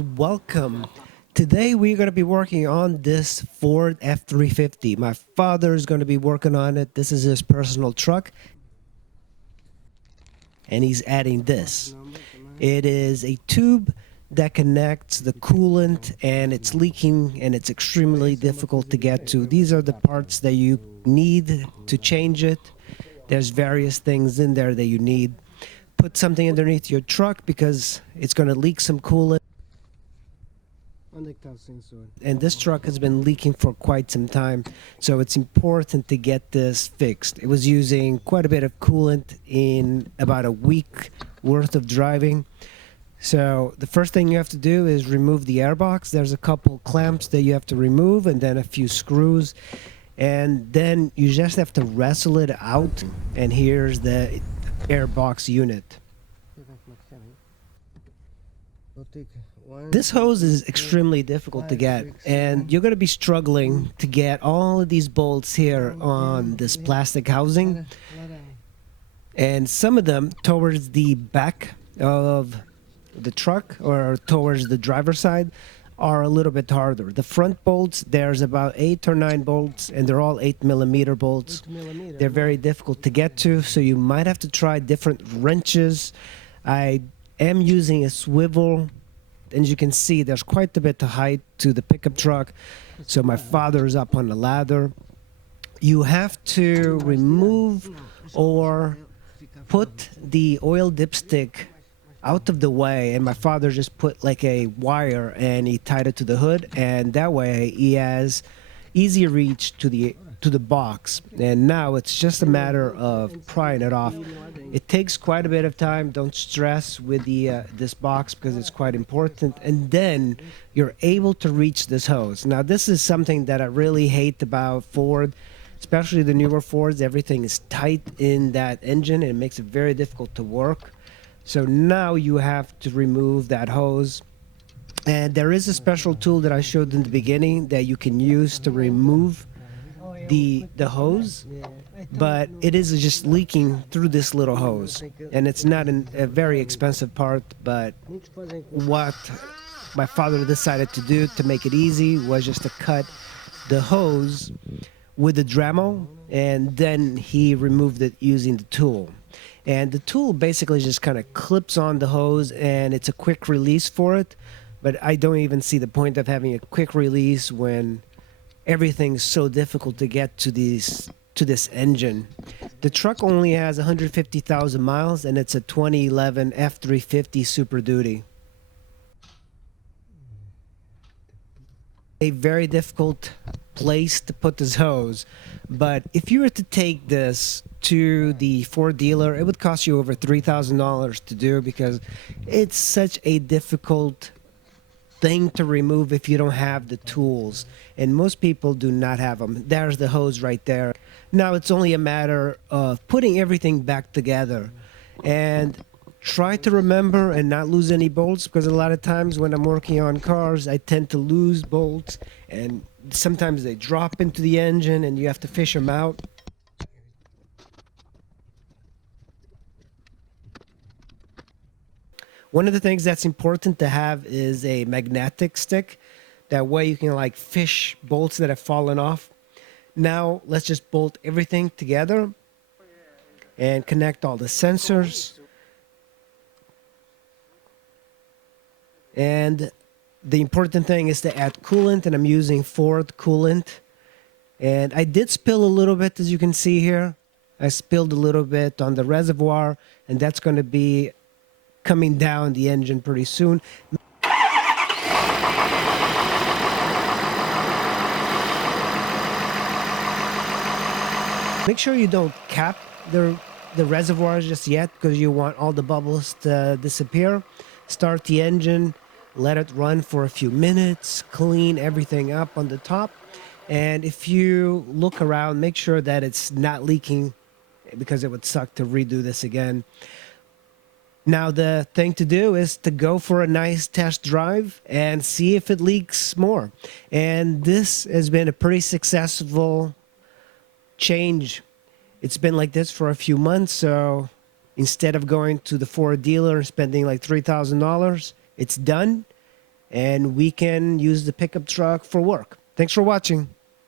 Welcome. Today we're going to be working on this Ford F350. My father is going to be working on it. This is his personal truck. And he's adding this. It is a tube that connects the coolant, and it's leaking, and it's extremely difficult to get to. These are the parts that you need to change it. There's various things in there that you need. Put something underneath your truck because it's going to leak some coolant. And this truck has been leaking for quite some time, so it's important to get this fixed. It was using quite a bit of coolant in about a week worth of driving. So the first thing you have to do is remove the airbox. There's a couple clamps that you have to remove, and then a few screws, and then you just have to wrestle it out. And here's the airbox unit. This hose is extremely difficult to get, and you're going to be struggling to get all of these bolts here on this plastic housing, and some of them towards the back of the truck or towards the driver's side are a little bit harder. The front bolts, there's about 8 or 9 bolts, and they're all 8mm bolts. They're very difficult to get to, so you might have to try different wrenches. I am using a swivel. And as you can see, there's quite a bit of height to the pickup truck. So my father is up on the ladder. You have to remove or put the oil dipstick out of the way. And my father just put like a wire and he tied it to the hood. And that way he has easy reach to the box. And now it's just a matter of prying it off. It takes quite a bit of time. Don't stress with the this box because it's quite important. And then you're able to reach this hose. Now this is something that I really hate about Ford, especially the newer Fords. Everything is tight in that engine and it makes it very difficult to work. So now you have to remove that hose. And there is a special tool that I showed in the beginning that you can use to remove the hose, but it is just leaking through this little hose, and it's not a very expensive part. But what my father decided to do to make it easy was just to cut the hose with the Dremel, and then he removed it using the tool. And the tool basically just kind of clips on the hose, and it's a quick release for it. But I don't even see the point of having a quick release when everything's so difficult to get to this engine. The truck only has 150,000 miles, and it's a 2011 F350 Super Duty. A very difficult place to put this hose, but if you were to take this to the Ford dealer, it would cost you over $3,000 to do because it's such a difficult thing to remove if you don't have the tools, and most people do not have them. There's the hose right there. Now it's only a matter of putting everything back together, and try to remember and not lose any bolts, because a lot of times when I'm working on cars I tend to lose bolts, and sometimes they drop into the engine and you have to fish them out. One of the things that's important to have is a magnetic stick. That way you can like fish bolts that have fallen off. Now let's just bolt everything together and connect all the sensors. And the important thing is to add coolant, and I'm using Ford coolant. And I did spill a little bit, as you can see here. I spilled a little bit on the reservoir, and that's going to be coming down the engine pretty soon. Make sure you don't cap the reservoirs just yet, because you want all the bubbles to disappear. Start the engine, let it run for a few minutes, clean everything up on the top, and if you look around, make sure that it's not leaking, because it would suck to redo this again. Now the thing to do is to go for a nice test drive and see if it leaks more. And this has been a pretty successful change. It's been like this for a few months, so instead of going to the Ford dealer and spending like $3,000, it's done. and we can use the pickup truck for work. Thanks for watching.